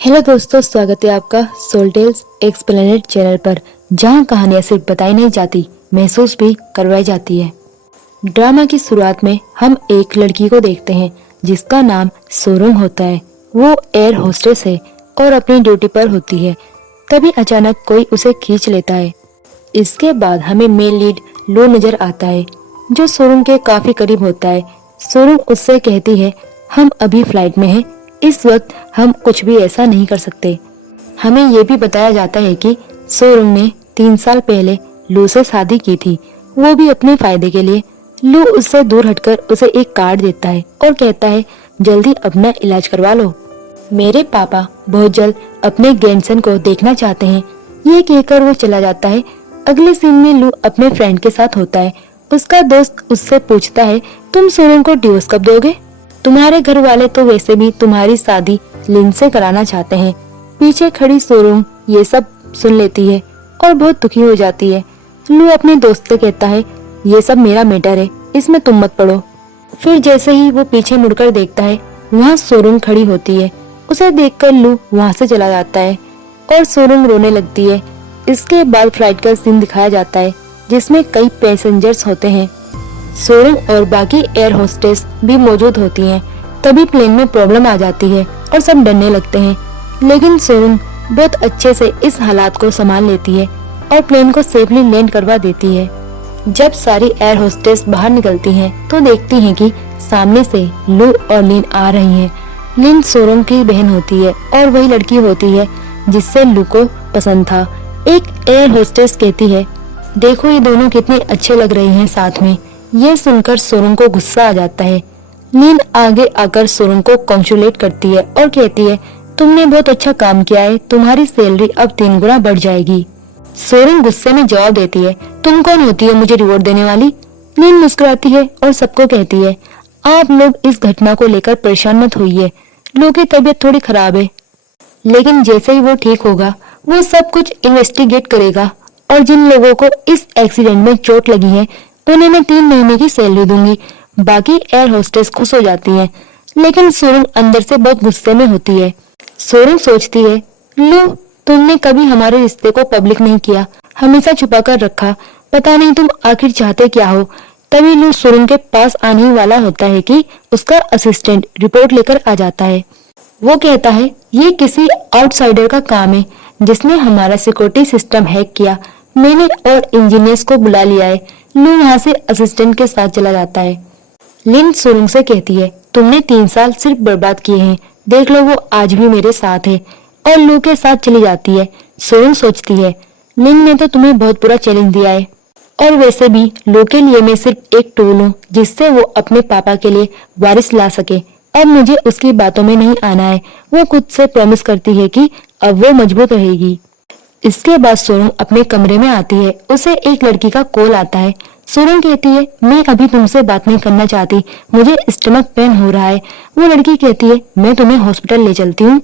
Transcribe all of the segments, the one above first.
Hello दोस्तों, स्वागत है आपका सोल टेल्स एक्सप्लेनेड चैनल पर, जहां कहानियां सिर्फ बताई नहीं जाती, महसूस भी करवाई जाती है। ड्रामा की शुरुआत में हम एक लड़की को देखते हैं जिसका नाम सोरंग होता है। वो एयर होस्टेस है और अपनी ड्यूटी पर होती है। तभी अचानक कोई उसे खींच लेता है। इसके बाद हमें मेल लीड लो नजर आता है, जो सोरंग के काफी करीब होता है। सोरंग उससे कहती है, हम अभी फ्लाइट में हैं, इस वक्त हम कुछ भी ऐसा नहीं कर सकते। हमें ये भी बताया जाता है कि सोरंग ने 3 साल पहले लू से शादी की थी, वो भी अपने फायदे के लिए। लू उससे दूर हटकर उसे एक कार्ड देता है और कहता है, जल्दी अपना इलाज करवा लो, मेरे पापा बहुत जल्द अपने ग्रैंडसन को देखना चाहते हैं। ये कहकर वो चला जाता है। अगले सीन में लू अपने फ्रेंड के साथ होता है। उसका दोस्त उससे पूछता है, तुम सोरंग को डिवोर्स कब दोगे? तुम्हारे घर वाले तो वैसे भी तुम्हारी शादी लिन से कराना चाहते हैं। पीछे खड़ी सोरंग ये सब सुन लेती है और बहुत दुखी हो जाती है। लू अपने दोस्त से कहता है, ये सब मेरा मैटर है, इसमें तुम मत पड़ो। फिर जैसे ही वो पीछे मुड़कर देखता है, वहाँ सोरंग खड़ी होती है। उसे देखकर लू वहाँ से चला जाता है और सोरंग रोने लगती है। इसके बाद फ्लाइट का सीन दिखाया जाता है जिसमें कई पैसेंजर्स होते हैं। सोरंग और बाकी एयर होस्टेस भी मौजूद होती हैं। तभी प्लेन में प्रॉब्लम आ जाती है और सब डरने लगते हैं, लेकिन सोरंग बहुत अच्छे से इस हालात को संभाल लेती है और प्लेन को सेफली लैंड करवा देती है। जब सारी एयर होस्टेस बाहर निकलती हैं, तो देखती हैं कि सामने से लू और लिन आ रही हैं। लिन सोरंग की बहन होती है और वही लड़की होती है जिससे लू को पसंद था। एक एयर होस्टेस कहती है, देखो ये दोनों कितने अच्छे लग रहे हैं साथ में। ये सुनकर सोरंग को गुस्सा आ जाता है। लिन आगे आकर सोरंग को कॉन्ग्रेचुलेट करती है और कहती है, तुमने बहुत अच्छा काम किया है, तुम्हारी सैलरी अब 3 गुना बढ़ जाएगी। सोरंग गुस्से में जवाब देती है, तुम कौन होती है मुझे रिवॉर्ड देने वाली? लिन मुस्कुराती है और सबको कहती है, आप लोग इस घटना को लेकर परेशान मत होइए, लू की तबीयत थोड़ी खराब है, लेकिन जैसे ही वो ठीक होगा वो सब कुछ इन्वेस्टिगेट करेगा और जिन लोगों को इस एक्सीडेंट में चोट लगी है उन्हें मैं 3 महीने की सैलरी दूंगी। बाकी एयर होस्टेस खुश हो जाती हैं, लेकिन सोरंग अंदर से बहुत गुस्से में होती है। सोरंग सोचती है, लू तुमने कभी हमारे रिश्ते को पब्लिक नहीं किया, हमेशा छुपा कर रखा, पता नहीं तुम आखिर चाहते क्या हो। तभी लू सोरंग के पास आने ही वाला होता है कि उसका असिस्टेंट रिपोर्ट लेकर आ जाता है। वो कहता है, ये किसी आउटसाइडर का काम है जिसने हमारा सिक्योरिटी सिस्टम हैक किया। मैंने और इंजीनियर्स को बुला लिया है। लू वहाँ से असिस्टेंट के साथ चला जाता है। लिन सोरंग से कहती है, तुमने 3 साल सिर्फ बर्बाद किए हैं, देख लो वो आज भी मेरे साथ है, और लू के साथ चली जाती है। सोरंग सोचती है, लिन ने तो तुम्हें बहुत बुरा चैलेंज दिया है, और वैसे भी लू के लिए मैं सिर्फ एक टूल हूँ जिससे वो अपने पापा के लिए वारिस ला सके। अब मुझे उसकी बातों में नहीं आना है। वो खुद से प्रॉमिस करती है कि अब वो मजबूत रहेगी। इसके बाद सोरंग अपने कमरे में आती है। उसे एक लड़की का कॉल आता है। सोरंग कहती है, मैं अभी तुमसे बात नहीं करना चाहती, मुझे स्टमक पेन हो रहा है। वो लड़की कहती है, मैं तुम्हें हॉस्पिटल ले चलती हूँ।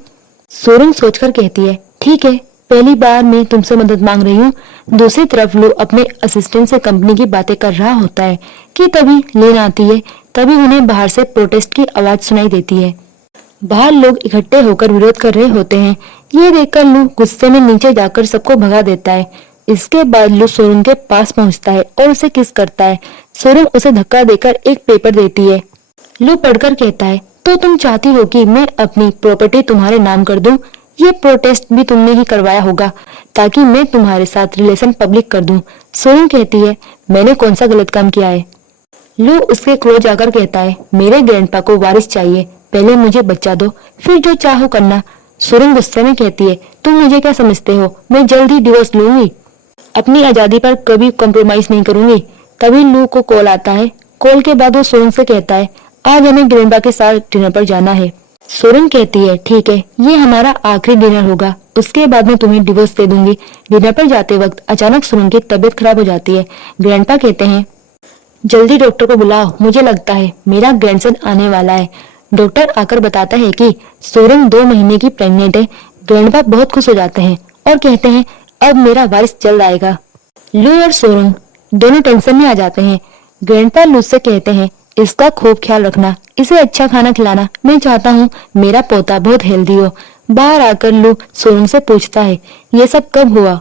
सोरंग सोचकर कहती है, ठीक है, पहली बार मैं तुमसे मदद मांग रही हूँ। दूसरी तरफ लू अपने असिस्टेंट से कंपनी की बातें कर रहा होता है कि तभी लेन आती है। तभी उन्हें बाहर से प्रोटेस्ट की आवाज सुनाई देती है। बाहर लोग इकट्ठे होकर विरोध कर रहे होते हैं। ये देखकर लू गुस्से में नीचे जाकर सबको भगा देता है। इसके बाद लू सोरंग के पास पहुंचता है और उसे किस करता है। सोरंग उसे धक्का देकर एक पेपर देती है। लू पढ़कर कहता है, तो तुम चाहती हो कि मैं अपनी प्रॉपर्टी तुम्हारे नाम कर दूं? ये प्रोटेस्ट भी तुमने ही करवाया होगा ताकि मैं तुम्हारे साथ रिलेशन पब्लिक कर दूं। सोरंग कहती है, मैंने कौन सा गलत काम किया है? लू उसके क्लोज जाकर कहता है, मेरे ग्रैंडपा को वारिस चाहिए, पहले मुझे बच्चा दो, फिर जो चाहो करना। सोरंग गुस्से में कहती है, तुम मुझे क्या समझते हो, मैं जल्द ही डिवोर्स लूंगी, अपनी आजादी पर कभी कॉम्प्रोमाइज नहीं करूंगी। तभी लू को कॉल आता है। कॉल के बाद वो सोरंग से कहता है, आज हमें ग्रैंडपा के साथ डिनर पर जाना है। सोरंग कहती है, ठीक है, ये हमारा आखिरी डिनर होगा, उसके बाद मैं तुम्हें डिवोर्स दे दूंगी। डिनर पर जाते वक्त अचानक सोरंग की तबीयत खराब हो जाती है। ग्रैंडपा कहते हैं, जल्दी डॉक्टर को बुलाओ, मुझे लगता है मेरा ग्रैंडसन आने वाला है। डॉक्टर आकर बताता है कि सोरंग 2 महीने की प्रेग्नेंट है। ग्रैंडपा बहुत खुश हो जाते हैं और कहते हैं, अब मेरा वारिस जल्द आएगा। लू और सोरंग दोनों टेंशन में आ जाते हैं। ग्रैंडपा लू से कहते हैं, इसका खूब ख्याल रखना, इसे अच्छा खाना खिलाना, मैं चाहता हूँ मेरा पोता बहुत हेल्दी हो। बाहर आकर लू सोरंग से पूछता है, ये सब कब हुआ?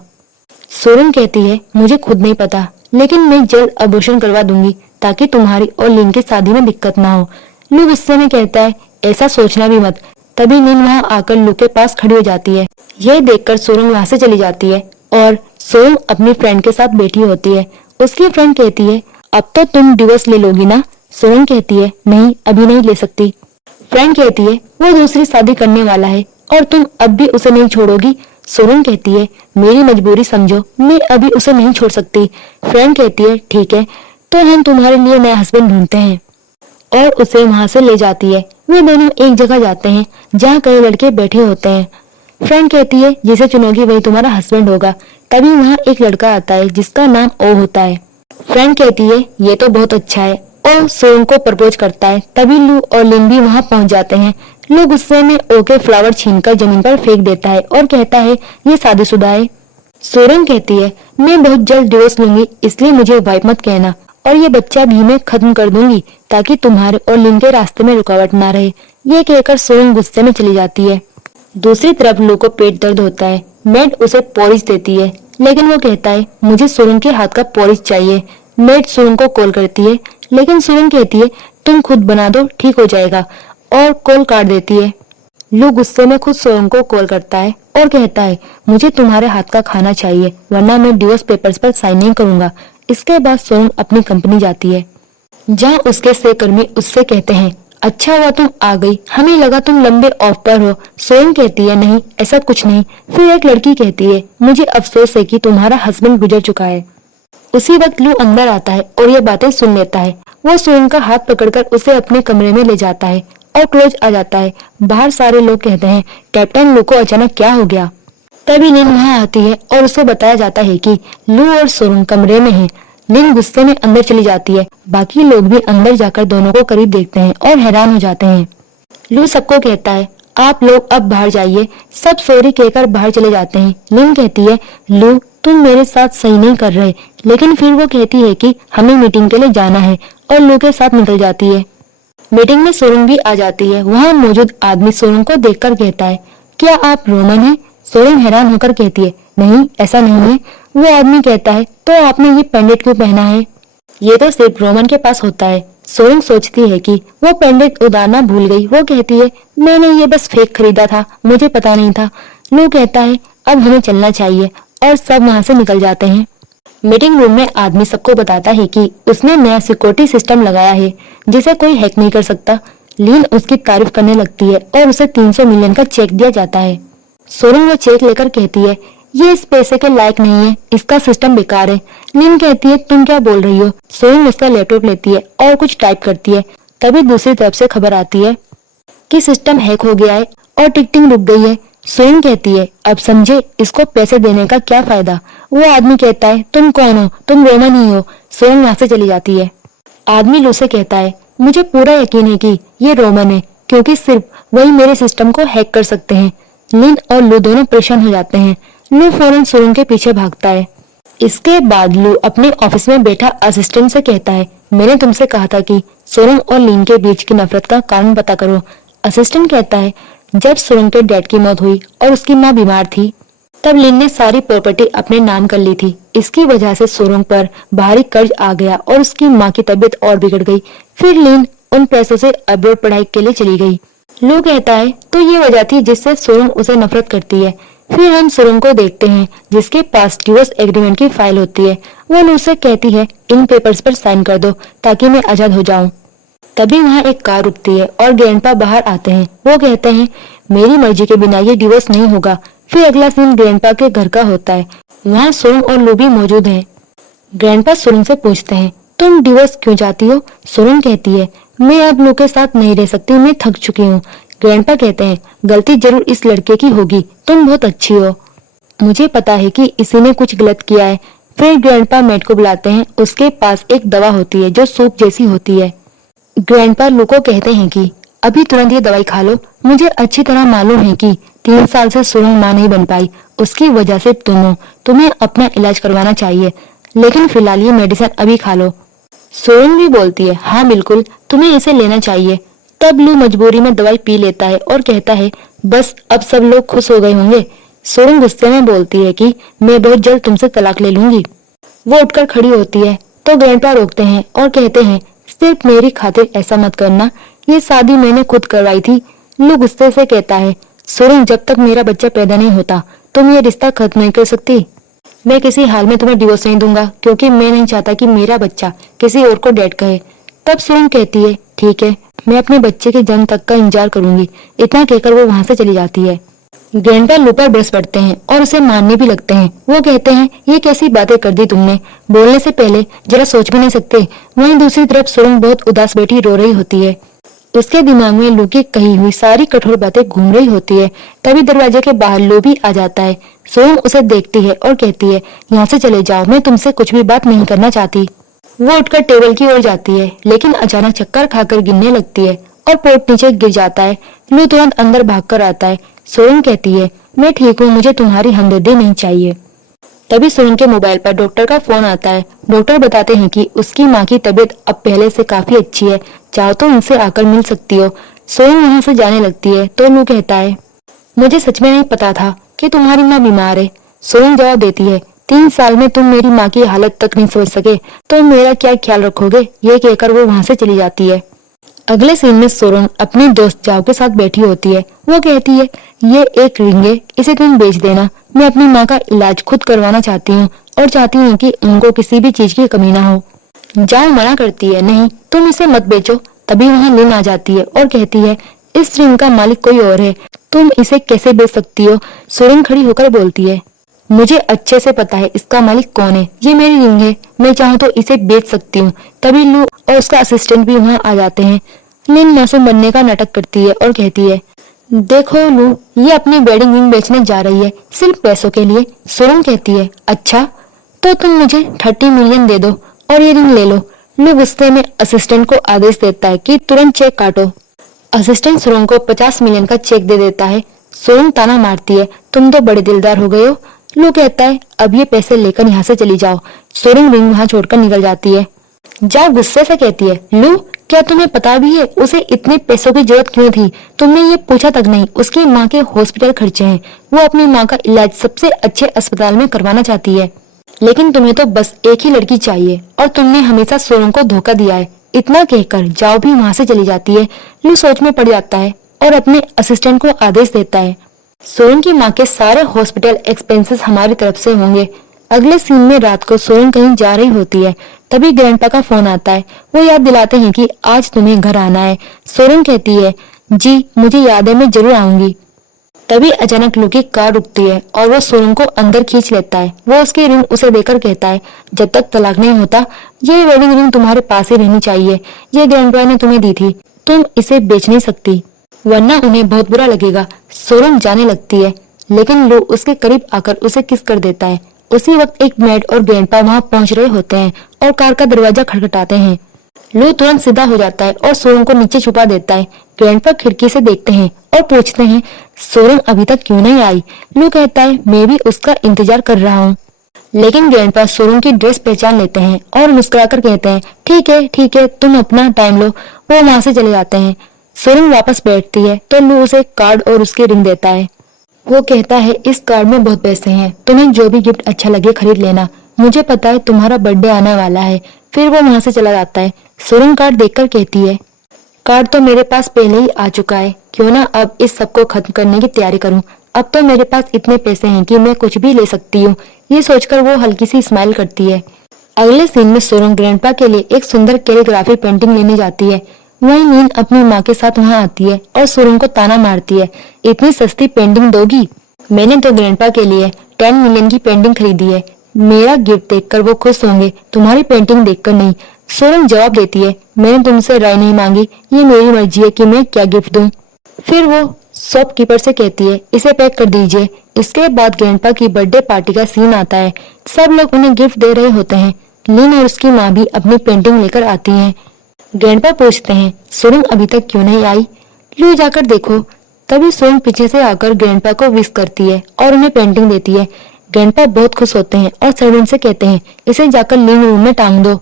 सोरंग कहती है, मुझे खुद नहीं पता, लेकिन मैं जल्द अबॉर्शन करवा दूंगी ताकि तुम्हारी और लिन की शादी में दिक्कत ना हो। लू गुस्से में कहता है, ऐसा सोचना भी मत। तभी लिन वहां आकर लू के पास खड़ी हो जाती है। यह देखकर सोरंग वहां से चली जाती है और सोरंग अपनी फ्रेंड के साथ बैठी होती है। उसकी फ्रेंड कहती है, अब तो तुम डिवोर्स ले लोगी ना? सोरंग कहती है, नहीं, अभी नहीं ले सकती। फ्रेंड कहती है, वो दूसरी शादी करने वाला है और तुम अब भी उसे नहीं छोड़ोगी? सोरंग कहती है, मेरी मजबूरी समझो, मैं अभी उसे नहीं छोड़ सकती। फ्रेंड कहती है, ठीक है, तो हम तुम्हारे लिए नया हस्बैंड ढूंढते हैं और उसे वहां से ले जाती है। वे दोनों एक जगह जाते हैं जहाँ कई लड़के बैठे होते हैं। फ्रेंड कहती है, जिसे चुनोगी वही तुम्हारा हस्बैंड होगा। तभी वहाँ एक लड़का आता है जिसका नाम ओ होता है। फ्रेंड कहती है, ये तो बहुत अच्छा है, और सोरंग को प्रपोज करता है। तभी लू और लिन भी वहाँ पहुँच जाते हैं। लू गुस्से में ओ के फ्लावर छीनकर जमीन पर फेंक देता है और कहता है, ये शादीशुदा है। सोरंग कहती है, मैं बहुत जल्द डिवोर्स लूंगी, इसलिए मुझे वाइफ मत कहना, और ये बच्चा भी मैं खत्म कर दूंगी ताकि तुम्हारे और लिन के रास्ते में रुकावट ना रहे। ये कहकर सोरंग गुस्से में चली जाती है। दूसरी तरफ लू को पेट दर्द होता है। मेड उसे पॉरिज देती है, लेकिन वो कहता है, मुझे सोरंग के हाथ का पॉरिज चाहिए। मेड सोरंग को कॉल करती है, लेकिन सोरंग कहती है, तुम खुद बना दो, ठीक हो जाएगा, और कॉल काट देती है। लू गुस्से में खुद सोरंग को कॉल करता है और कहता है, मुझे तुम्हारे हाथ का खाना चाहिए, वरना मैं डिवोर्स पेपर्स पर साइन नहीं करूंगा। इसके बाद सोरंग अपनी कंपनी जाती है, जहाँ उसके सहकर्मी उससे कहते हैं, अच्छा हुआ तुम आ गई, हमें लगा तुम लंबे ऑफ पर हो। सोरंग कहती है, नहीं, ऐसा कुछ नहीं। फिर एक लड़की कहती है, मुझे अफसोस है कि तुम्हारा हस्बैंड गुजर चुका है। उसी वक्त लू अंदर आता है और ये बातें सुन लेता है। वो सोरंग का हाथ पकड़कर उसे अपने कमरे में ले जाता है और क्लोज आ जाता है। बाहर सारे लोग कहते हैं, कैप्टन लू को अचानक क्या हो गया? तभी लिन वहाँ आती है और उसे बताया जाता है कि लू और सोरंग कमरे में हैं। लिन गुस्से में अंदर चली जाती है। बाकी लोग भी अंदर जाकर दोनों को करीब देखते हैं और हैरान हो जाते हैं। लू सबको कहता है, आप लोग अब बाहर जाइए। सब सॉरी कहकर बाहर चले जाते हैं। लिन कहती है, लू तुम मेरे साथ सही नहीं कर रहे, लेकिन फिर वो कहती है कि हमें मीटिंग के लिए जाना है और लू के साथ निकल जाती है। मीटिंग में सोरंग भी आ जाती है। वहाँ मौजूद आदमी सोरंग को देखकर कहता है, क्या आप रोमन हैं? सोरंग हैरान होकर कहती है, नहीं, ऐसा नहीं है। वो आदमी कहता है, तो आपने ये पेंडेंट क्यों पहना है? ये तो सिर्फ रोमन के पास होता है। सोरंग सोचती है कि वो पेंडेंट उतारना भूल गई। वो कहती है, मैंने ये बस फेक खरीदा था, मुझे पता नहीं था। लू कहता है, अब हमें चलना चाहिए, और सब वहाँ से निकल जाते हैं। मीटिंग रूम में आदमी सबको बताता है कि उसने नया सिक्योरिटी सिस्टम लगाया है जिसे कोई हैक नहीं कर सकता। लिन उसकी तारीफ करने लगती है और उसे 300 मिलियन का चेक दिया जाता है। सोरंग वो चेक लेकर कहती है, ये इस पैसे के लायक नहीं है, इसका सिस्टम बेकार है। लिन कहती है, तुम क्या बोल रही हो? सोरंग उसका लैपटॉप लेती है और कुछ टाइप करती है। तभी दूसरी तरफ से खबर आती है कि सिस्टम हैक हो गया है और टिकटिंग रुक गई है। सोरंग कहती है, अब समझे, इसको पैसे देने का क्या फायदा? वो आदमी कहता है, तुम कौन हो? तुम रोमन ही हो। सोरंग वहां से चली जाती है। आदमी लू से कहता है, मुझे पूरा यकीन है कि ये रोमन है, क्योंकि सिर्फ वही मेरे सिस्टम को हैक कर सकते हैं। लिन और लू दोनों परेशान हो जाते हैं। लू फौरन सोरंग के पीछे भागता है। इसके बाद लू अपने ऑफिस में बैठा असिस्टेंट से कहता है, मैंने तुमसे कहा था कि सोरंग और लिन के बीच की नफरत का कारण पता करो। असिस्टेंट कहता है, जब सोरंग के डैड की मौत हुई और उसकी माँ बीमार थी, तब लिन ने सारी प्रॉपर्टी अपने नाम कर ली थी। इसकी वजह से सोरंग पर भारी कर्ज आ गया और उसकी माँ की तबीयत और बिगड़ गई। फिर लिन उन पैसों से अब्रॉड पढ़ाई के लिए चली गई। लू कहता है, तो ये वजह थी जिससे सोरंग उसे नफरत करती है। फिर हम सोरंग को देखते हैं जिसके पास डिवोर्स एग्रीमेंट की फाइल होती है। वो लू से कहती है, इन पेपर्स पर साइन कर दो ताकि मैं आजाद हो जाऊं। तभी वहाँ एक कार रुकती है और ग्रैंडपा बाहर आते हैं। वो कहते हैं, मेरी मर्जी के बिना ये डिवोर्स नहीं होगा। फिर अगला सीन ग्रैंडपा के घर का होता है। वहाँ सोरंग और लू भी मौजूद हैं। ग्रैंडपा सोरंग से पूछते हैं, तुम डिवोर्स क्यों चाहती हो? सोरंग कहती है, मैं अब लू के साथ नहीं रह सकती, मैं थक चुकी हूँ। ग्रैंडपा कहते हैं, गलती जरूर इस लड़के की होगी, तुम बहुत अच्छी हो, मुझे पता है कि इसी ने कुछ गलत किया है। फिर ग्रैंडपा मेट को बुलाते हैं। उसके पास एक दवा होती है जो सूप जैसी होती है। ग्रैंडपा लू को कहते हैं कि अभी तुरंत ये दवाई खा लो। मुझे अच्छी तरह मालूम है कि 3 साल से सोरंग माँ नहीं बन पाई, उसकी वजह से तुम हो, तुम्हें अपना इलाज करवाना चाहिए, लेकिन फिलहाल ये मेडिसिन अभी खा लो। सोरंग भी बोलती है, हाँ बिल्कुल, तुम्हें इसे लेना चाहिए। तब लू मजबूरी में दवाई पी लेता है और कहता है, बस अब सब लोग खुश हो गए होंगे। सोरंग गुस्से में बोलती है कि मैं बहुत जल्द तुमसे तलाक ले लूंगी। वो उठकर खड़ी होती है तो ग्रैंडपा रोकते हैं और कहते हैं, सिर्फ मेरी खातिर ऐसा मत करना, ये शादी मैंने खुद करवाई थी। लू गुस्से से कहता है, सोरंग जब तक मेरा बच्चा पैदा नहीं होता तुम ये रिश्ता खत्म नहीं कर सकती। मैं किसी हाल में तुम्हें डिवोर्स नहीं दूंगा क्योंकि मैं नहीं चाहता कि मेरा बच्चा किसी और को डैड कहे। तब सोरंग कहती है, ठीक है, मैं अपने बच्चे के जन्म तक का इंतजार करूंगी। इतना कहकर वो वहां से चली जाती है। ग्रैंडपा लू पर बरस पड़ते हैं और उसे मारने भी लगते हैं। वो कहते हैं, ये कैसी बातें कर दी तुमने, बोलने से पहले जरा सोच भी नहीं सकते। वहीं दूसरी तरफ सोरंग बहुत उदास बैठी रो रही होती है। उसके दिमाग में लू की कही हुई सारी कठोर बातें घूम रही होती है। तभी दरवाजे के बाहर लू भी आ जाता है। सोरंग उसे देखती है और कहती है, यहाँ से चले जाओ, मैं तुमसे कुछ भी बात नहीं करना चाहती। वो उठकर टेबल की ओर जाती है लेकिन अचानक चक्कर खाकर गिरने लगती है और पेट नीचे गिर जाता है। लू तुरंत अंदर भागकर आता है। सोरंग कहती है, मैं ठीक हूँ, मुझे तुम्हारी हमदर्दी नहीं चाहिए। तभी सोरंग के मोबाइल पर डॉक्टर का फोन आता है। डॉक्टर बताते हैं कि उसकी माँ की तबीयत अब पहले से काफी अच्छी है, चाहो तो उनसे आकर मिल सकती हो। सोरंग वहां से जाने लगती है तो लू कहता है, मुझे सच में नहीं पता था कि तुम्हारी माँ बीमार है। सोरंग जवाब देती है, 3 साल में तुम मेरी माँ की हालत तक नहीं समझ सके तो मेरा क्या ख्याल रखोगे। ये कहकर वो वहां से चली जाती है। अगले सीन में सोरंग अपनी दोस्त जाओ के साथ बैठी होती है। वो कहती है, ये एक रिंग है, इसे तुम बेच देना। मैं अपनी माँ का इलाज खुद करवाना चाहती हूँ और चाहती हूँ कि उनको किसी भी चीज की कमी ना हो। जाओ मना करती है, नहीं तुम इसे मत बेचो। तभी वहाँ लिन आ जाती है और कहती है, इस रिंग का मालिक कोई और है, तुम इसे कैसे बेच सकती हो। सोरंग खड़ी होकर बोलती है, मुझे अच्छे से पता है इसका मालिक कौन है, ये मेरी रिंग है, मैं चाहूँ तो इसे बेच सकती हूँ। तभी लू और उसका असिस्टेंट भी वहाँ आ जाते हैं। लिन मासूम बनने का नाटक करती है और कहती है, देखो लू, ये अपनी वेडिंग रिंग बेचने जा रही है सिर्फ पैसों के लिए। सोरंग कहती है, अच्छा तो तुम मुझे 30 मिलियन दे दो और ये रिंग ले लो। लू गुस्से में असिस्टेंट को आदेश देता है कि तुरंत चेक काटो। असिस्टेंट सोरंग को 50 मिलियन का चेक दे देता है। सोरंग ताना मारती है, तुम तो बड़े दिलदार हो गए हो। लू कहता है, अब ये पैसे लेकर यहाँ से चली जाओ। सोरंग रिंग वहाँ छोड़कर निकल जाती है। जाओ गुस्से से कहती है, लू क्या तुम्हें पता भी है उसे इतने पैसों की जरूरत क्यों थी। तुमने ये पूछा तक नहीं। उसकी माँ के हॉस्पिटल खर्चे हैं, वो अपनी माँ का इलाज सबसे अच्छे अस्पताल में करवाना चाहती है, लेकिन तुम्हें तो बस एक ही लड़की चाहिए और तुमने हमेशा सोरंग को धोखा दिया है। इतना कहकर जाओ भी वहाँ से चली जाती है। लू सोच में पड़ जाता है और अपने असिस्टेंट को आदेश देता है, सोरंग की माँ के सारे हॉस्पिटल एक्सपेंसेस हमारी तरफ से होंगे। अगले सीन में रात को सोरंग कहीं जा रही होती है। तभी ग्रैंडपा का फोन आता है। वो याद दिलाते हैं कि आज तुम्हें घर आना है। सोरंग कहती है, जी मुझे याद है, मैं जरूर आऊंगी। तभी अचानक लू की कार रुकती है और वो सोरंग को अंदर खींच लेता है। वो उसकी रिंग उसे देकर कहता है, जब तक तलाक नहीं होता ये वेडिंग रिंग तुम्हारे पास ही रहनी चाहिए। ये ग्रैंडपा ने तुम्हें दी थी, तुम इसे बेच नहीं सकती वरना उन्हें बहुत बुरा लगेगा। सोरंग जाने लगती है लेकिन लू उसके करीब आकर उसे किस कर देता है। उसी वक्त एक मेड और ग्रैंडपा वहां पहुंच रहे होते हैं और कार का दरवाजा खटखटाते हैं। लू तुरंत सीधा हो जाता है और सोरंग को नीचे छुपा देता है। ग्रैंडपा खिड़की से देखते हैं और पूछते हैं, सोरंग अभी तक क्यों नहीं आई। लू कहता है, मैं भी उसका इंतजार कर रहा हूँ। लेकिन ग्रैंडपा सोरंग की ड्रेस पहचान लेते हैं और मुस्कुराकर कहते हैं, ठीक है तुम अपना टाइम लो। वो वहां से चले जाते हैं। सोरंग वापस बैठती है तो लू उसे कार्ड और उसकी रिंग देता है। वो कहता है, इस कार्ड में बहुत पैसे हैं, तुम्हें जो भी गिफ्ट अच्छा लगे खरीद लेना, मुझे पता है तुम्हारा बर्थडे आने वाला है। फिर वो वहां से चला जाता है। सोरंग कार्ड देखकर कहती है, कार्ड तो मेरे पास पहले ही आ चुका है, क्यों ना अब इस सबको खत्म करने की तैयारी करूं। अब तो मेरे पास इतने पैसे हैं कि मैं कुछ भी ले सकती हूँ। ये सोचकर वो हल्की सी स्माइल करती है। अगले सीन में सोरंग ग्रैंडपा के लिए एक सुंदर कैलीग्राफी पेंटिंग लेने जाती है। वहीं नीन अपनी माँ के साथ वहाँ आती है और सोरंग को ताना मारती है, इतनी सस्ती पेंटिंग दोगी। मैंने तो ग्रैंडपा के लिए 10 मिलियन की पेंटिंग खरीदी है, मेरा गिफ्ट देखकर वो खुश होंगे, तुम्हारी पेंटिंग देखकर नहीं। सोरंग जवाब देती है, मैंने तुमसे राय नहीं मांगी, ये मेरी मर्जी है कि मैं क्या गिफ्ट दूं। फिर वो शॉपकीपर से कहती है, इसे पैक कर दीजिए। इसके बाद ग्रैंडपा की बर्थडे पार्टी का सीन आता है। सब लोग उन्हें गिफ्ट दे रहे होते हैं। लिन और उसकी माँ भी अपनी पेंटिंग लेकर आती हैं। ग्रैंडपा पूछते हैं, सोरंग अभी तक क्यों नहीं आई। लू जाकर देखो। तभी सोरंग पीछे से आकर ग्रैंडपा को विश करती है और उन्हें पेंटिंग देती है। ग्रैंडपा बहुत खुश होते हैं और सर्वेंट से कहते हैं, इसे जाकर लिन रूम में टांग दो।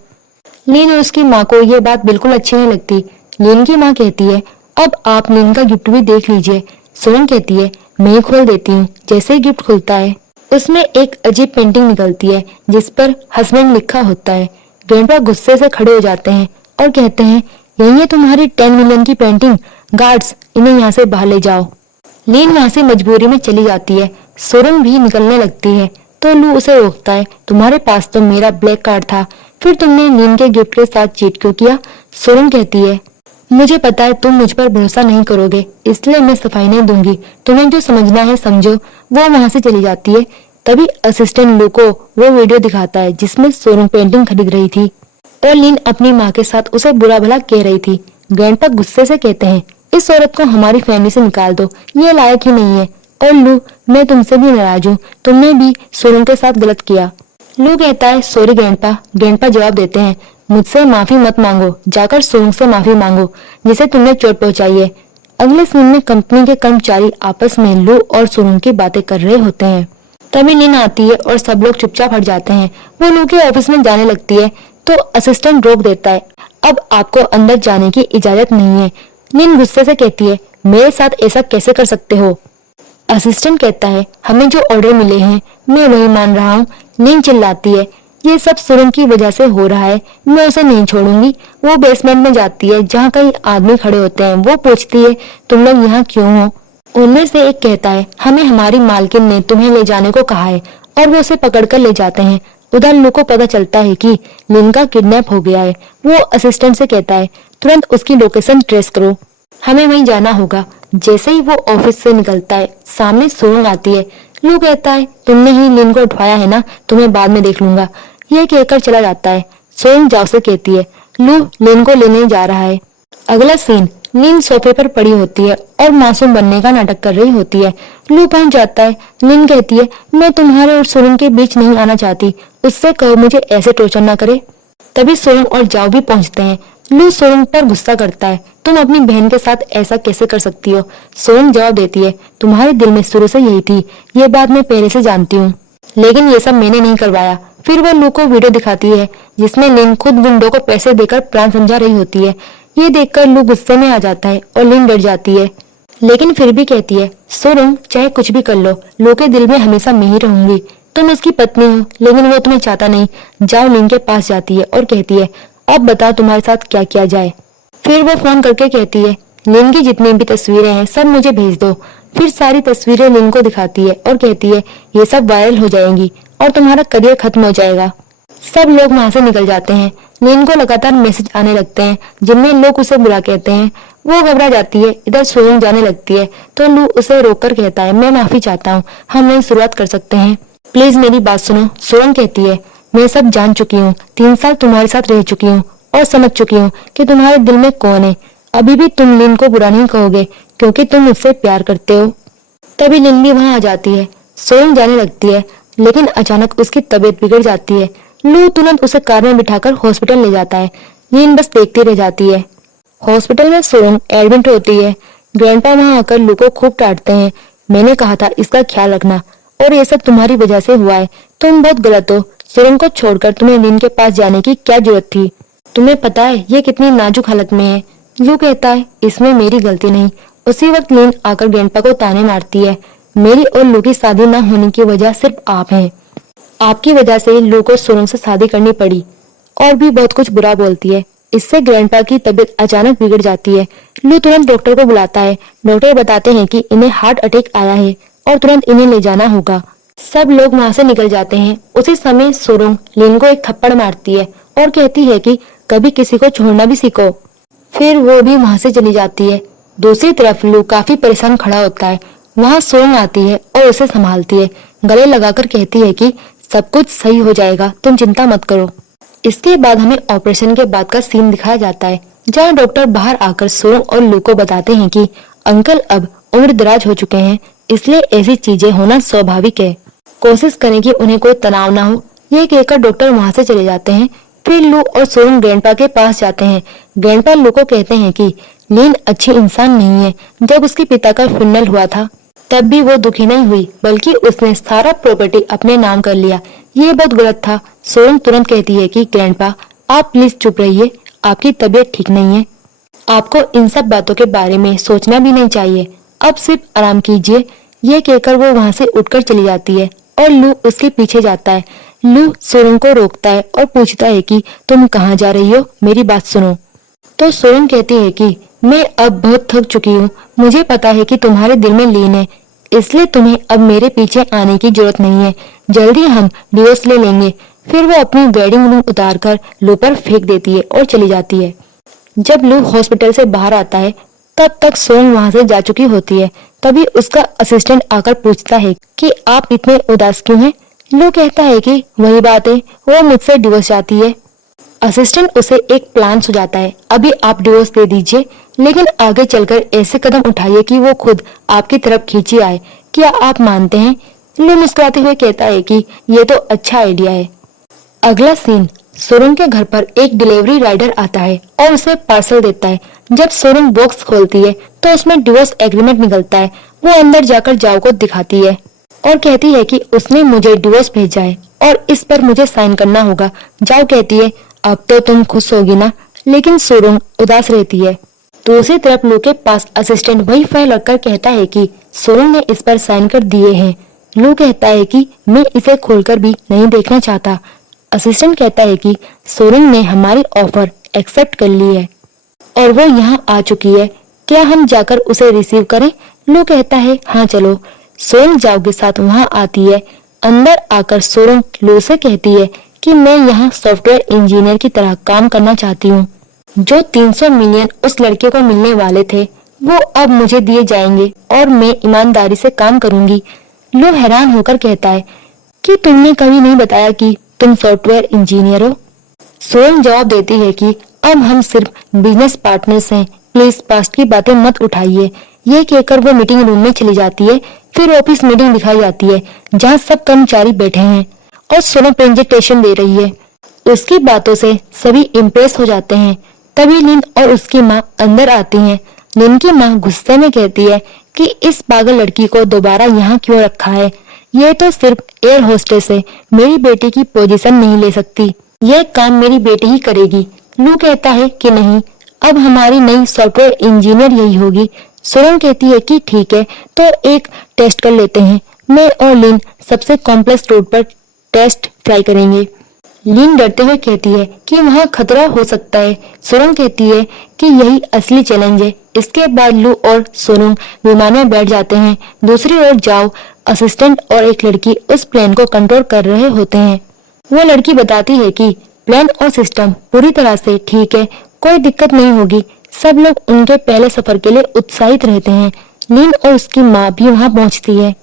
लिन और उसकी माँ को यह बात बिल्कुल अच्छी नहीं लगती। लिन की माँ कहती है, अब आप नींद का गिफ्ट भी देख लीजिए। सोनम कहती है, मैं खोल देती हूँ। जैसे ही गिफ्ट खुलता है उसमें एक अजीब पेंटिंग निकलती है जिस पर हस्बैंड लिखा होता है। ग्रैंडपा गुस्से से खड़े हो जाते हैं और कहते हैं, यही है तुम्हारी 10 मिलियन की पेंटिंग, गार्ड्स इन्हें यहाँ से बाहर ले जाओ। लीन वहां से मजबूरी में चली जाती है। सोनम भी निकलने लगती है तो लू उसे रोकता है, तुम्हारे पास तो मेरा ब्लैक कार्ड था, फिर तुमने लीन के गिफ्ट के साथ चीट क्यों किया? सोनम कहती है, मुझे पता है तुम मुझ पर भरोसा नहीं करोगे, इसलिए मैं सफाई नहीं दूंगी। तुम्हें जो समझना है समझो। वो वहां से चली जाती है। तभी असिस्टेंट लू को वो वीडियो दिखाता है जिसमें सोनम पेंटिंग खरीद रही थी और लीन अपनी माँ के साथ उसे बुरा भला कह रही थी। ग्रैंडपा गुस्से से कहते हैं, इस औरत को हमारी फैमिली से निकाल दो, ये लायक ही नहीं है। और लू, मैं तुमसे भी नाराज हूँ, तुमने भी सोनम के साथ गलत किया। लू कहता है, सॉरी ग्रैंडपा। ग्रैंडपा जवाब देते हैं, मुझसे माफी मत मांगो, जाकर सोनम से माफी मांगो जिसे तुमने चोट पहुंचाई है। अगले सीन में कंपनी के कर्मचारी आपस में लू और सोनम की बातें कर रहे होते हैं। तभी नींद आती है और सब लोग चुपचाप हट जाते हैं। वो लू के ऑफिस में जाने लगती है तो असिस्टेंट रोक देता है, अब आपको अंदर जाने की इजाजत नहीं है। नींद गुस्से से कहती है, मेरे साथ ऐसा कैसे कर सकते हो? असिस्टेंट कहता है, हमें जो ऑर्डर मिले हैं मैं वही मान रहा हूँ। नींद चिल्लाती है, ये सब सोनम की वजह से हो रहा है, मैं उसे नहीं छोड़ूंगी। वो बेसमेंट में जाती है जहाँ कई आदमी खड़े होते हैं। वो पूछती है, तुम लोग यहाँ क्यों हो? उनमें से एक कहता है, हमें हमारी मालकिन ने तुम्हें ले जाने को कहा है, और वो उसे पकड़कर ले जाते हैं। उधर लू को पता चलता है कि लिन का किडनैप हो गया है। वो असिस्टेंट से कहता है, तुरंत उसकी लोकेशन ट्रेस करो, हमें वहीं जाना होगा। जैसे ही वो ऑफिस से निकलता है सामने सोनम आती है। लू कहता है, तुमने ही लिन को उठवाया है ना, तुम्हें बाद में देख लूंगा। ये कहकर चला जाता है। सोनम जाओ से कहती है, लू लिन को लेने जा रहा है। अगला सीन, लीन सोफे पर पड़ी होती है और मासूम बनने का नाटक कर रही होती है। लू पहुंच जाता है। लीन कहती है, मैं तुम्हारे और सोनम के बीच नहीं आना चाहती, उससे कहो मुझे ऐसे टॉर्चर ना करे। तभी सोनम और जाओ भी पहुंचते हैं। लू सोनम पर गुस्सा करता है, तुम अपनी बहन के साथ ऐसा कैसे कर सकती हो? सोनम जवाब देती है, तुम्हारे दिल में शुरू से यही थी, ये बात मैं पहले से जानती हूँ, लेकिन ये सब मैंने नहीं करवाया। फिर वो लू को वीडियो दिखाती है जिसमें लीन खुद विंडो को पैसे देकर प्राण समझा रही होती है। ये देखकर लू गुस्से में आ जाता है और लीन डर जाती है, लेकिन फिर भी कहती है, सोनम चाहे कुछ भी कर लो, लू के दिल में हमेशा मैं ही रहूंगी। तुम उसकी पत्नी हो, लेकिन वो तुम्हें चाहता नहीं। जाओ लीन के पास जाती है और कहती है, अब बताओ तुम्हारे साथ क्या किया जाए। फिर वो फोन करके कहती है, लीन की जितनी भी तस्वीरें हैं सब मुझे भेज दो। फिर सारी तस्वीरें लीन को दिखाती है और कहती है, ये सब वायरल हो जाएंगी और तुम्हारा करियर खत्म हो जाएगा। सब लोग वहां से निकल जाते हैं। लीन को लगातार मैसेज आने लगते हैं जिनमें लोग उसे बुरा कहते हैं। वो घबरा जाती है। इधर सोनम जाने लगती है तो लू उसे रोककर कहता है, मैं माफी चाहता हूँ, हम नई शुरुआत कर सकते हैं, प्लीज मेरी बात सुनो। सोनम कहती है, मैं सब जान चुकी हूँ, 3 साल तुम्हारे साथ रह चुकी हूँ और समझ चुकी हूँ कि तुम्हारे दिल में कौन है। अभी भी तुम लीन को बुरा नहीं कहोगे क्योंकि तुम मुझसे प्यार करते हो। तभी लीन भी वहां आ जाती है। सोनम जाने लगती है लेकिन अचानक उसकी तबीयत बिगड़ जाती है। लू तुरंत उसे कार में बिठाकर हॉस्पिटल ले जाता है। लीन बस देखती रह जाती है। हॉस्पिटल में सोनम एडमिट होती है। ग्रैंडपा वहां आकर लू को खूब डांटते हैं, मैंने कहा था इसका ख्याल रखना और ये सब तुम्हारी वजह से हुआ है, तुम बहुत गलत हो। सोनम को छोड़कर तुम्हें लीन के पास जाने की क्या जरूरत थी? तुम्हें पता है ये कितनी नाजुक हालत में है। लू कहता है, इसमें मेरी गलती नहीं। उसी वक्त लीन आकर ग्रैंडपा को ताने मारती है, मेरी और लू की शादी न होने की वजह सिर्फ आप हैं। आपकी वजह से लू को सोनम से शादी करनी पड़ी, और भी बहुत कुछ बुरा बोलती है। इससे ग्रैंडपा की तबीयत अचानक बिगड़ जाती है। लू तुरंत डॉक्टर को बुलाता है। डॉक्टर बताते हैं कि इन्हें हार्ट अटैक आया है और तुरंत इन्हें ले जाना होगा। सब लोग वहां से निकल जाते हैं। उसी समय सोनम लीन को एक थप्पड़ मारती है और कहती है कि कभी किसी को छोड़ना भी सीखो। फिर वो भी वहां से चली जाती है। दूसरी तरफ लू काफी परेशान खड़ा होता है। वहां सोनम आती है और उसे संभालती है, गले लगाकर कहती है कि सब कुछ सही हो जाएगा, तुम चिंता मत करो। इसके बाद हमें ऑपरेशन के बाद का सीन दिखाया जाता है जहाँ डॉक्टर बाहर आकर सोनम और लू को बताते हैं कि अंकल अब उम्र दराज हो चुके हैं, इसलिए ऐसी चीजें होना स्वाभाविक है, कोशिश करें कि उन्हें कोई तनाव ना हो। ये कहकर डॉक्टर वहां से चले जाते हैं। फिर लू और सोनम ग्रैंडपा के पास जाते हैं। ग्रैंडपा लू को कहते हैं कि लीन अच्छी इंसान नहीं है। जब उसके पिता का फुनरल हुआ था तब भी वो दुखी नहीं हुई, बल्कि उसने सारा प्रॉपर्टी अपने नाम कर लिया। ये बहुत गलत था। सोनम तुरंत कहती है कि ग्रैंडपा आप प्लीज चुप रहिए, आपकी तबीयत ठीक नहीं है। आपको इन सब बातों के बारे में सोचना भी नहीं चाहिए। अब सिर्फ आराम कीजिए। ये कहकर वो वहां से उठकर चली जाती है और लू उसके पीछे जाता है। लू सोरंग को रोकता है और पूछता है कि तुम कहाँ जा रही हो, मेरी बात सुनो। तो सोरंग कहती है कि मैं अब बहुत थक चुकी हूँ, मुझे पता है कि तुम्हारे दिल में लीन है, इसलिए तुम्हें अब मेरे पीछे आने की जरूरत नहीं है। जल्दी हम डिवोर्स ले लेंगे। फिर वो अपनी वेडिंग रिंग उतार कर लू पर फेंक देती है और चली जाती है। जब लू हॉस्पिटल से बाहर आता है तब तक सोरंग वहां से जा चुकी होती है। तभी उसका असिस्टेंट आकर पूछता है कि आप इतने उदास क्यों हैं? लू कहता है कि वही बात है, वो मुझसे डिवोर्स चाहती है। असिस्टेंट उसे एक प्लान सुझाता है, अभी आप डिवोर्स दे दीजिए, लेकिन आगे चलकर ऐसे कदम उठाइए कि वो खुद आपकी तरफ खींची आए। क्या आप मानते हैं? लू मुस्कुराते हुए कहता है कि ये तो अच्छा आइडिया है। अगला सीन, सोरंग के घर पर एक डिलीवरी राइडर आता है और उसे पार्सल देता है। जब सोरंग बॉक्स खोलती है तो उसमें डिवोर्स एग्रीमेंट निकलता है। वो अंदर जाकर जाओ को दिखाती है और कहती है कि उसने मुझे डिवोर्स भेजा है और इस पर मुझे साइन करना होगा। जाओ कहती है, अब तो तुम खुश होगी ना? लेकिन सोरंग उदास रहती है। दूसरी तरफ लू के पास असिस्टेंट वही फाइल रखकर कहता है कि सोरंग ने इस पर साइन कर दिए हैं। लू कहता है कि मैं इसे खोलकर भी नहीं देखना चाहता। असिस्टेंट कहता है कि सोरंग ने हमारी ऑफर एक्सेप्ट कर ली है और वो यहाँ आ चुकी है, क्या हम जाकर उसे रिसीव करें? लू कहता है हाँ चलो। सोरंग जाओ के साथ वहाँ आती है। अंदर आकर सोरंग लू से कहती है कि मैं यहाँ सॉफ्टवेयर इंजीनियर की तरह काम करना चाहती हूँ। जो 300 मिलियन उस लड़के को मिलने वाले थे वो अब मुझे दिए जाएंगे और मैं ईमानदारी से काम करूंगी। लू हैरान होकर कहता है कि तुमने कभी नहीं बताया कि तुम सॉफ्टवेयर इंजीनियर हो। सोरंग जवाब देती है कि अब हम सिर्फ बिजनेस पार्टनर्स हैं, प्लीज पास्ट की बातें मत उठाइए। ये कहकर वो मीटिंग रूम में चली जाती है। फिर ऑफिस मीटिंग दिखाई जाती है जहाँ सब कर्मचारी बैठे हैं और सोनम प्रेजेंटेशन दे रही है। उसकी बातों से सभी इम्प्रेस हो जाते हैं। तभी लिन और उसकी माँ अंदर आती हैं। लिन की माँ गुस्से में कहती है कि इस पागल लड़की को दोबारा यहाँ क्यों रखा है? ये तो सिर्फ एयर होस्टेस है, मेरी बेटी की पोजीशन नहीं ले सकती। यह काम मेरी बेटी ही करेगी। लू कहता है कि नहीं, अब हमारी नई सॉफ्टवेयर इंजीनियर यही होगी। सोरंग कहती है कि ठीक है, तो एक टेस्ट कर लेते हैं। मैं और लिन सबसे कॉम्प्लेक्स रोड पर टेस्ट ट्राई करेंगे। लिन डरते हुए कहती है कि वहाँ खतरा हो सकता है। सोरंग कहती है कि यही असली चैलेंज है। इसके बाद लू और सोरंग विमान में बैठ जाते हैं। दूसरी ओर जाओ, असिस्टेंट और एक लड़की उस प्लेन को कंट्रोल कर रहे होते हैं। वो लड़की बताती है कि प्लान और सिस्टम पूरी तरह से ठीक है, कोई दिक्कत नहीं होगी। सब लोग उनके पहले सफर के लिए उत्साहित रहते हैं। लीन और उसकी माँ भी वहाँ पहुँचती है।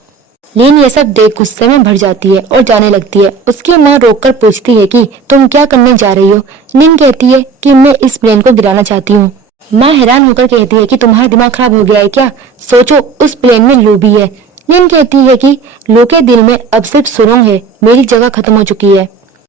लीन ये सब देख गुस्से में भर जाती है और जाने लगती है। उसकी माँ रोककर पूछती है कि तुम क्या करने जा रही हो? लीन कहती है कि मैं इस प्लेन को गिराना चाहती हूँ। माँ हैरान होकर कहती है कि तुम्हारा दिमाग खराब हो गया है क्या? सोचो, उस प्लेन में लू भी है। लीन कहती है कि लू के दिल में अब सिर्फ सुरंग है, मेरी जगह खत्म हो चुकी है।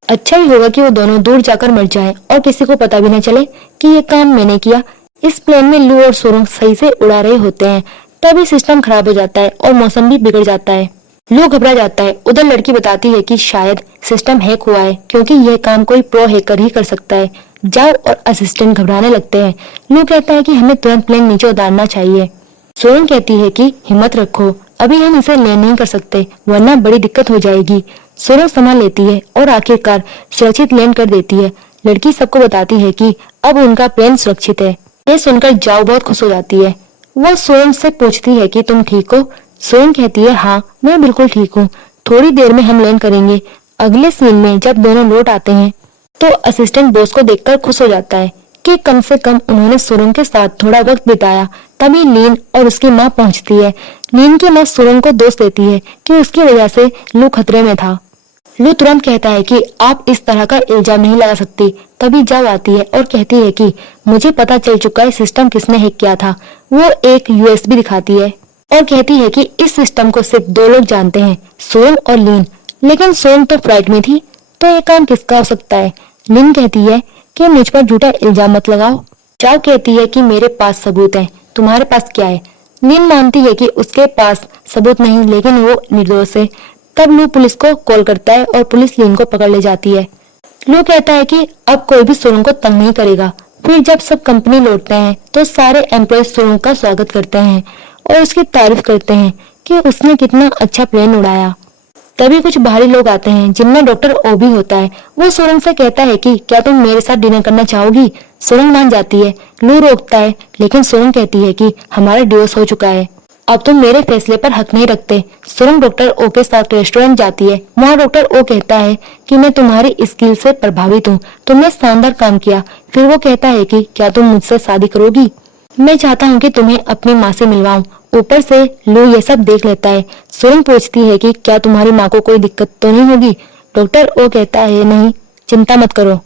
अच्छा ही होगा कि वो दोनों दूर जाकर मर जाएं और किसी को पता भी न चले कि ये काम मैंने किया। इस प्लेन में लू और सुरंग सही से उड़ा रहे होते हैं। तभी सिस्टम खराब हो जाता है और मौसम भी बिगड़ जाता है। लू घबरा जाता है। उधर लड़की बताती है कि शायद सिस्टम हैक हुआ है, क्योंकि यह काम कोई प्रो हैकर ही कर सकता है। जाओ और असिस्टेंट घबराने लगते हैं। लू कहता है कि हमें तुरंत प्लेन नीचे उतारना चाहिए। सोरंग कहती है कि हिम्मत रखो, अभी हम इसे लैंड नहीं कर सकते, वरना बड़ी दिक्कत हो जाएगी। सोरंग संभाल लेती है और आखिरकार सुरक्षित लैंड कर देती है। लड़की सबको बताती है कि अब उनका प्लेन सुरक्षित है। ये सुनकर जाओ बहुत खुश हो जाती है। वो सोरंग से पूछती है कि तुम ठीक हो? सोरंग कहती है हाँ, मैं बिल्कुल ठीक हूँ, थोड़ी देर में हम लैंड करेंगे। अगले सीन में जब दोनों लौट आते हैं तो असिस्टेंट बॉस को देखकर खुश हो जाता है कि कम से कम उन्होंने सोरंग के साथ थोड़ा वक्त बिताया। तभी लीन और उसकी माँ पहुंचती है। लीन की माँ सोरंग को दोष देती है कि उसकी वजह से लू खतरे में था। लू तुरंत कहता है कि आप इस तरह का इल्जाम नहीं लगा सकती। तभी जाओ आती है और कहती है कि मुझे पता चल चुका है सिस्टम किसने हैक किया था। वो एक यूएसबी दिखाती है और कहती है कि इस सिस्टम को सिर्फ 2 लोग जानते हैं, सोरंग और लीन। लेकिन सोरंग तो फ्लाइट में थी, तो ये काम किसका हो सकता है? लीन कहती है कि मुझ पर झूठा इल्जाम मत लगाओ। चाओ कहती है कि मेरे पास सबूत है, तुम्हारे पास क्या है? लीन मानती है कि उसके पास सबूत नहीं, लेकिन वो निर्दोष है। तब लू पुलिस को कॉल करता है और पुलिस लीन को पकड़ ले जाती है। लू कहता है कि अब कोई भी सोरंग को तंग नहीं करेगा। फिर जब सब कंपनी लौटते हैं तो सारे एम्प्लॉय सुरंग का स्वागत करते हैं और उसकी तारीफ करते हैं कि उसने कितना अच्छा प्लेन उड़ाया। तभी कुछ बाहरी लोग आते हैं जिनमें डॉक्टर ओ भी होता है। वो सुरंग से कहता है कि क्या तुम मेरे साथ डिनर करना चाहोगी। सुरंग मान जाती है। लू रोकता है लेकिन सुरंग कहती है कि हमारा डिवोर्स हो चुका है, अब तुम मेरे फैसले पर हक नहीं रखते। सुरंग डॉक्टर ओ के साथ रेस्टोरेंट जाती है। वहाँ डॉक्टर ओ कहता है कि मैं तुम्हारी स्किल से प्रभावित हूँ, तुमने शानदार काम किया। फिर वो कहता है कि क्या तुम मुझसे शादी करोगी। मैं चाहता हूँ कि तुम्हें अपनी माँ से मिलवाऊं। ऊपर से लू ये सब देख लेता है। सुरंग पूछती है कि क्या तुम्हारी माँ को कोई दिक्कत तो नहीं होगी। डॉक्टर ओ कहता है नहीं, चिंता मत करो।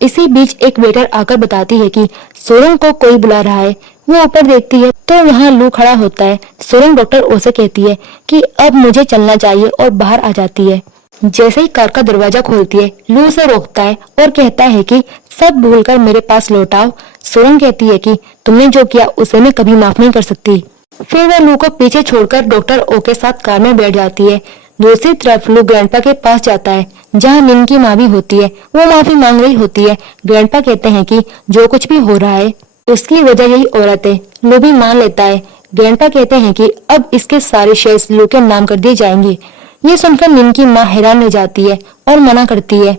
इसी बीच एक वेटर आकर बताती है कि सुरंग को कोई बुला रहा है। वो ऊपर देखती है तो वहाँ लू खड़ा होता है। सुरंग डॉक्टर ओ से कहती है कि अब मुझे चलना चाहिए और बाहर आ जाती है। जैसे ही कार का दरवाजा खोलती है लू उसे रोकता है और कहता है कि सब भूलकर मेरे पास लौट आओ। सुरंग कहती है कि तुमने जो किया उसे मैं कभी माफ नहीं कर सकती। फिर वह लू को पीछे छोड़कर डॉक्टर ओ के साथ कार में बैठ जाती है। दूसरी तरफ लू ग्रैंडपा के पास जाता है जहाँ लिन की माँ भी होती है। वो माफी मांग रही होती है। ग्रैंडपा कहते हैं कि जो कुछ भी हो रहा है उसकी वजह यही औरत है। लू भी मान लेता है। ग्रैंडपा कहते हैं कि अब इसके सारे शेयर्स लू के नाम कर दिए जाएंगे। ये सुनकर लिन की माँ हैरान रह जाती है और मना करती है,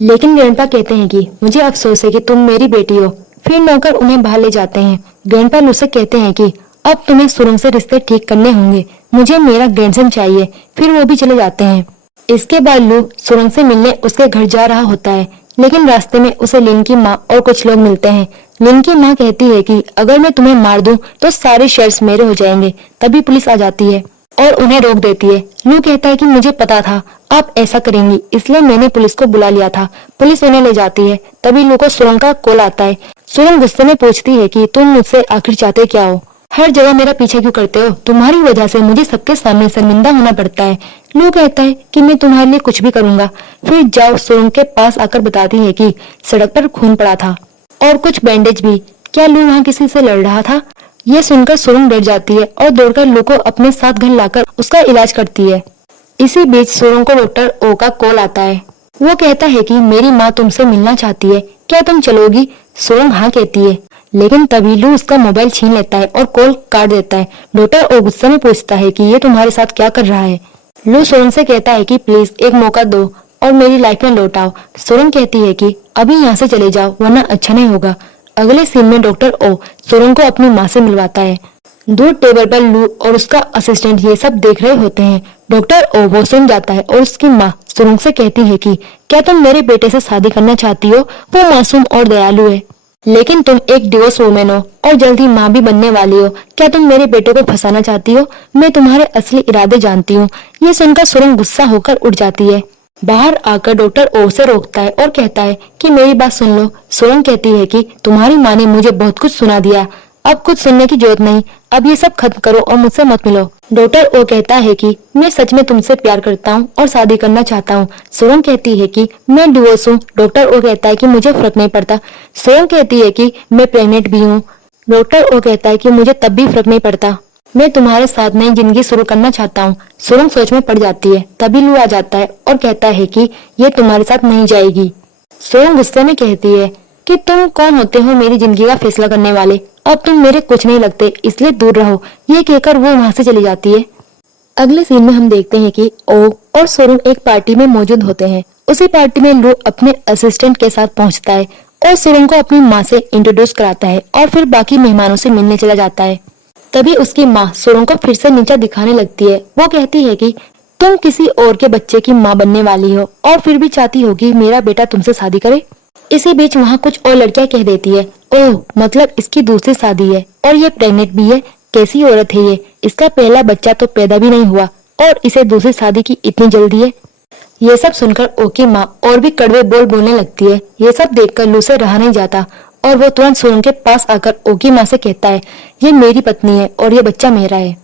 लेकिन ग्रैंडपा कहते हैं कि मुझे अफसोस है कि तुम मेरी बेटी हो। फिर नौकर उन्हें बाहर ले जाते हैं। ग्रैंडपा लू से कहते हैं कि अब तुम्हें सुरंग से रिश्ते ठीक करने होंगे, मुझे मेरा ग्रैंडसन चाहिए। फिर वो भी चले जाते हैं। इसके बाद लू सुरंग से मिलने उसके घर जा रहा होता है, लेकिन रास्ते में उसे लिन की माँ और कुछ लोग मिलते हैं। लिन की माँ कहती है कि अगर मैं तुम्हें मार दूं तो सारे शेयर्स मेरे हो जाएंगे। तभी पुलिस आ जाती है और उन्हें रोक देती है। लू कहता है कि मुझे पता था आप ऐसा करेंगी, इसलिए मैंने पुलिस को बुला लिया था। पुलिस उन्हें ले जाती है। तभी लू को सुरंग का कॉल आता है। सुरंग गुस्से में पूछती है कि तुम मुझसे आखिर चाहते क्या हो, हर जगह मेरा पीछा क्यों करते हो, तुम्हारी वजह से मुझे सबके सामने शर्मिंदा होना पड़ता है। लू कहता है कि मैं तुम्हारे लिए कुछ भी करूंगा। फिर जाओ सुरंग के पास आकर बताती है कि सड़क पर खून पड़ा था और कुछ बैंडेज भी। क्या लू वहाँ किसी से लड़ रहा था। ये सुनकर सुरंग डर जाती है और दौड़कर लू को अपने साथ घर लाकर उसका इलाज करती है। इसी बीच सुरंग को डॉक्टर ओ का कॉल आता है। वो कहता है कि मेरी माँ तुमसे मिलना चाहती है, क्या तुम चलोगी। सुरंग हाँ कहती है, लेकिन तभी लू उसका मोबाइल छीन लेता है और कॉल काट देता है। डॉक्टर ओ गुस्से में पूछता है कि ये तुम्हारे साथ क्या कर रहा है। लू सुरंग से कहता है कि प्लीज एक मौका दो और मेरी लाइफ में लौट आओ। सुरंग कहती है कि अभी यहाँ से चले जाओ वरना अच्छा नहीं होगा। अगले सीन में डॉक्टर ओ सुरंग को अपनी माँ से मिलवाता है। दूर टेबल पर लू और उसका असिस्टेंट ये सब देख रहे होते हैं। डॉक्टर ओ वो सुन जाता है और उसकी माँ सुरंग से कहती है कि क्या तुम मेरे बेटे से शादी करना चाहती हो, वो मासूम और दयालु है, लेकिन तुम एक डिवोर्स वुमेन हो और जल्द ही माँ भी बनने वाली हो। क्या तुम मेरे बेटे को फंसाना चाहती हो, मैं तुम्हारे असली इरादे जानती हूँ। ये सुनकर सुरंग गुस्सा होकर उठ जाती है। बाहर आकर डॉक्टर ओ से रोकता है और कहता है कि मेरी बात सुन लो। सुरंग कहती है कि तुम्हारी माँ ने मुझे बहुत कुछ सुना दिया, अब कुछ सुनने की जरूरत नहीं, अब ये सब खत्म करो और मुझसे मत मिलो। डॉक्टर ओ कहता है कि मैं सच में तुमसे प्यार करता हूँ और शादी करना चाहता हूँ। सुरंग कहती है कि मैं डिवोर्स हूँ। डॉक्टर ओ कहता है कि मुझे फर्क नहीं पड़ता। सुरंग कहती है कि मैं प्रेग्नेंट भी हूँ। डॉक्टर ओ कहता है कि मुझे तब भी फर्क नहीं पड़ता, मैं तुम्हारे साथ नई जिंदगी शुरू करना चाहता हूँ। सुरंग सोच में पड़ जाती है। तभी लू आ जाता है और कहता है कि ये तुम्हारे साथ नहीं जाएगी। सुरंग गुस्से में कहती है कि तुम कौन होते हो मेरी जिंदगी का फैसला करने वाले, अब तुम मेरे कुछ नहीं लगते, इसलिए दूर रहो। ये कहकर वो वहाँ से चली जाती है। अगले सीन में हम देखते हैं कि ओ और सुरंग एक पार्टी में मौजूद होते हैं। उसी पार्टी में लू अपने असिस्टेंट के साथ पहुंचता है और सुरंग को अपनी माँ से इंट्रोड्यूस कराता है और फिर बाकी मेहमानों से मिलने चला जाता है। तभी उसकी माँ सुरंग को फिर से नीचा दिखाने लगती है। वो कहती है कि तुम किसी और के बच्चे की माँ बनने वाली हो और फिर भी चाहती हो कि मेरा बेटा तुमसे शादी करे। इसी बीच वहाँ कुछ और लड़कियां कह देती है, ओह मतलब इसकी दूसरी शादी है और ये प्रेग्नेंट भी है, कैसी औरत है ये, इसका पहला बच्चा तो पैदा भी नहीं हुआ और इसे दूसरी शादी की इतनी जल्दी है। ये सब सुनकर ओ की माँ और भी कड़वे बोल बोलने लगती है। ये सब देखकर लू से रहा नहीं जाता और वो तुरंत सुरंग के पास आकर ओ की माँ से कहता है, ये मेरी पत्नी है और ये बच्चा मेरा है,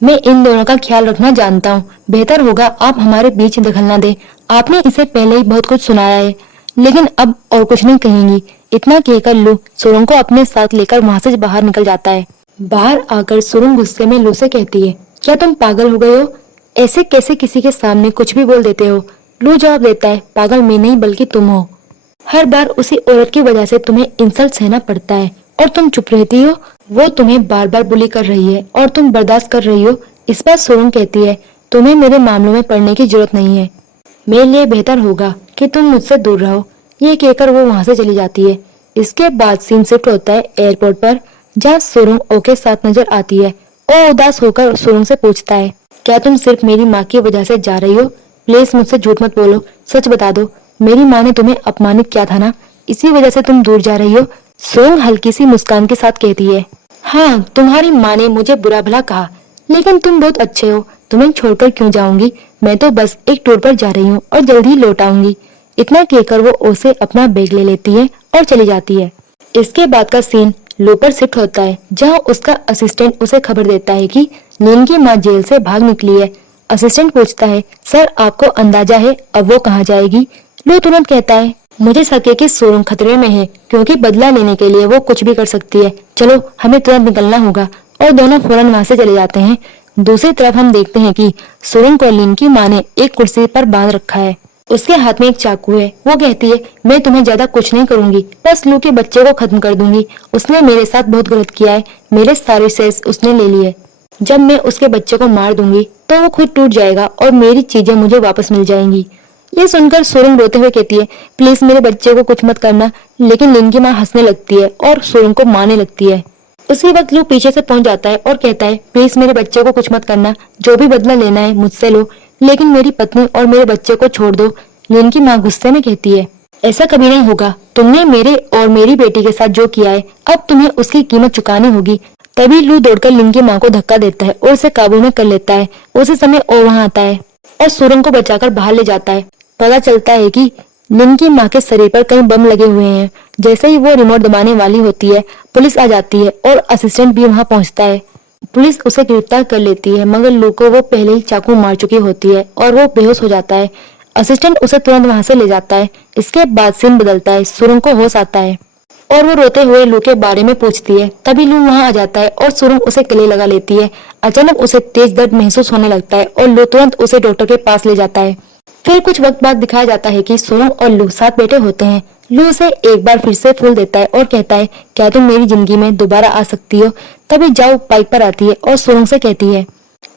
मैं इन दोनों का ख्याल रखना जानता हूँ, बेहतर होगा आप हमारे बीच दखल न दें। आपने इसे पहले ही बहुत कुछ सुनाया है, लेकिन अब और कुछ नहीं कहेंगी। इतना कहकर लू सुरंग को अपने साथ लेकर वहाँ से बाहर निकल जाता है। बाहर आकर सुरंग गुस्से में लू से कहती है, क्या तुम पागल हो गए हो, ऐसे कैसे किसी के सामने कुछ भी बोल देते हो। लू जवाब देता है, पागल मैं नहीं बल्कि तुम हो। हर बार उसी औरत की वजह से तुम्हें इंसल्ट सहना पड़ता है और तुम चुप रहती हो। वो तुम्हें बार बार बुली कर रही है और तुम बर्दाश्त कर रही हो। इस पर सोरंग कहती है, तुम्हें मेरे मामलों में पड़ने की जरूरत नहीं है, मेरे लिए बेहतर होगा कि तुम मुझसे दूर रहो। ये कहकर वो वहां से चली जाती है। इसके बाद सीन शिफ्ट होता है एयरपोर्ट पर, जहाँ सोरंग ओ के साथ नजर आती है और उदास होकर सोरंग से पूछता है, क्या तुम सिर्फ मेरी माँ की वजह से जा रही हो? प्लीज मुझसे झूठ मत बोलो, सच बता दो, मेरी माँ ने तुम्हें अपमानित किया था ना, इसी वजह से तुम दूर जा रही हो? सोरंग हल्की सी मुस्कान के साथ कहती है, हाँ तुम्हारी माँ ने मुझे बुरा भला कहा, लेकिन तुम बहुत अच्छे हो, तुम्हें छोड़कर क्यों जाऊंगी? मैं तो बस एक टूर पर जा रही हूँ और जल्द ही लौट आऊंगी। इतना कहकर वो ओसे अपना बैग ले लेती है और चली जाती है। इसके बाद का सीन लो पर शिफ्ट होता है, जहाँ उसका असिस्टेंट उसे खबर देता है कि लीन की माँ जेल से भाग निकली है। असिस्टेंट पूछता है, सर आपको अंदाजा है अब वो कहाँ जाएगी? लो तुरंत कहता है, मुझे शक है कि सोरंग खतरे में है, क्योंकि बदला लेने के लिए वो कुछ भी कर सकती है। चलो हमें तुरंत निकलना होगा। और दोनों फौरन वहां से चले जाते हैं। दूसरी तरफ हम देखते हैं कि सोरंग को लीन की माँ ने एक कुर्सी पर बांध रखा है। उसके हाथ में एक चाकू है। वो कहती है, मैं तुम्हें ज्यादा कुछ नहीं करूंगी, बस लू के बच्चे को खत्म कर दूंगी। उसने मेरे साथ बहुत गलत किया है, मेरे सारे शेयर्स उसने ले लिए। जब मैं उसके बच्चे को मार दूंगी तो वो खुद टूट जाएगा और मेरी चीजें मुझे वापस मिल जाएंगी। ये सुनकर सोरंग रोते हुए कहती है, प्लीज मेरे बच्चे को कुछ मत करना। लेकिन लिन की माँ हंसने लगती है और सोरंग को मारने लगती है। उसी वक्त लू पीछे से पहुंच जाता है और कहता है, प्लीज मेरे बच्चे को कुछ मत करना, जो भी बदला लेना है मुझसे लो, लेकिन मेरी पत्नी और मेरे बच्चे को छोड़ दो। लिन की माँ गुस्से में कहती है, ऐसा कभी नहीं होगा, तुमने मेरे और मेरी बेटी के साथ जो किया है अब तुम्हें उसकी कीमत चुकानी होगी। तभी लू दौड़कर लिन की माँ को धक्का देता है और उसे काबू में कर लेता है। उसी समय ओ वहां आता है और सोरंग को बचाकर बाहर ले जाता है। पता चलता है कि लिन की माँ के शरीर पर कई बम लगे हुए हैं। जैसे ही वो रिमोट दबाने वाली होती है, पुलिस आ जाती है और असिस्टेंट भी वहां पहुंचता है। पुलिस उसे गिरफ्तार कर लेती है, मगर लू को वो पहले ही चाकू मार चुकी होती है और वो बेहोश हो जाता है। असिस्टेंट उसे तुरंत वहां से ले जाता है। इसके बाद सीन बदलता है, सोरंग को होश आता है और वो रोते हुए लू के बारे में पूछती है। तभी लू वहां आ जाता है और सोरंग उसे गले लगा लेती है। अचानक उसे तेज दर्द महसूस होने लगता है और लू तुरंत उसे डॉक्टर के पास ले जाता है। फिर कुछ वक्त बाद दिखाया जाता है कि सोरंग और लू साथ बैठे होते हैं। लू उसे एक बार फिर से फूल देता है और कहता है, क्या तुम मेरी जिंदगी में दोबारा आ सकती हो? तभी जाओ बाइक पर आती है और सोरंग से कहती है,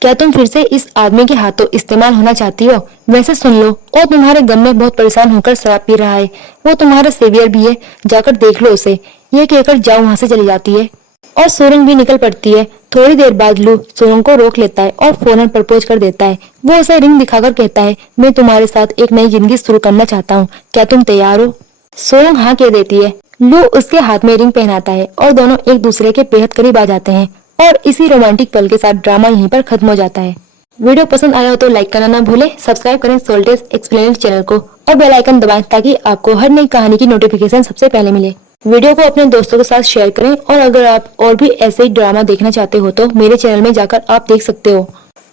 क्या तुम फिर से इस आदमी के हाथों इस्तेमाल होना चाहती हो? वैसे सुन लो, और तुम्हारे गम में बहुत परेशान होकर शराब पी रहा है, वो तुम्हारा सेवियर भी है, जाकर देख लो उसे। ये कहकर जाओ वहां से चली जाती है और सोरंग भी निकल पड़ती है। थोड़ी देर बाद लू सोरंग को रोक लेता है और फौरन प्रपोज कर देता है। वो उसे रिंग दिखाकर कहता है, मैं तुम्हारे साथ एक नई जिंदगी शुरू करना चाहता हूँ, क्या तुम तैयार हो? सोरंग हाँ कह देती है। लू उसके हाथ में रिंग पहनाता है और दोनों एक दूसरे के बेहद करीब आ जाते हैं और इसी रोमांटिक पल के साथ ड्रामा यहीं पर खत्म हो जाता है। वीडियो पसंद आया हो तो लाइक करना ना भूले, सब्सक्राइब करें सोल्टेज एक्सप्लेनेड चैनल को और बेल आइकन दबाएं ताकि आपको हर नई कहानी की नोटिफिकेशन सबसे पहले मिले। वीडियो को अपने दोस्तों के साथ शेयर करें और अगर आप और भी ऐसे ही ड्रामा देखना चाहते हो तो मेरे चैनल में जाकर आप देख सकते हो।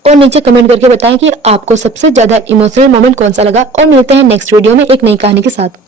और नीचे कमेंट करके बताएं कि आपको सबसे ज्यादा इमोशनल मोमेंट कौन सा लगा। और मिलते हैं नेक्स्ट वीडियो में एक नई कहानी के साथ।